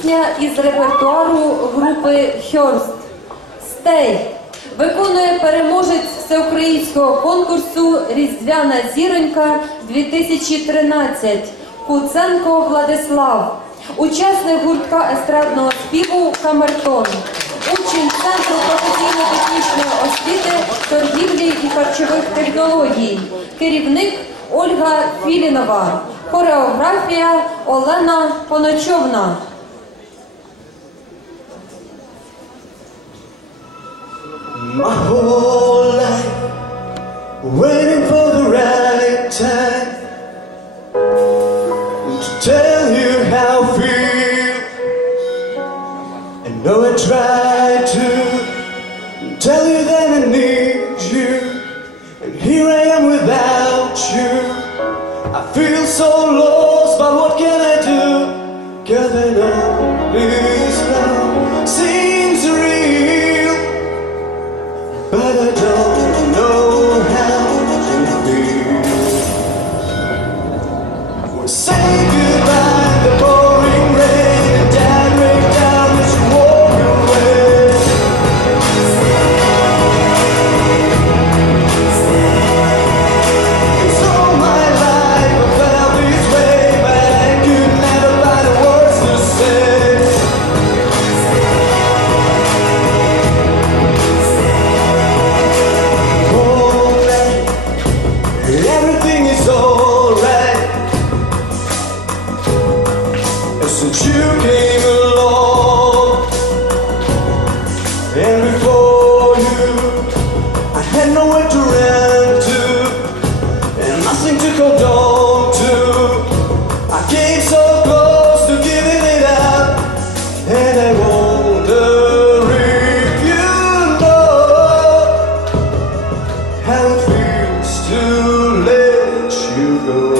пісня із репертуару групи Хьорст. Стей виконує переможець всеукраїнського конкурсу Різдвяна зіронька 2013 Куценко Владислав, учасник гуртка естрадного співу Камертон, учень Центру професійно-технічної освіти, торгівлі і харчових технологій, керівник Ольга Філінова, хореографія Олена Поночовна. My whole life waiting for the right time to tell you how I feel. And know I tried to tell you that I need you, and here I am without you. I feel so lost, but what can I do? Gathered Goodbye, go.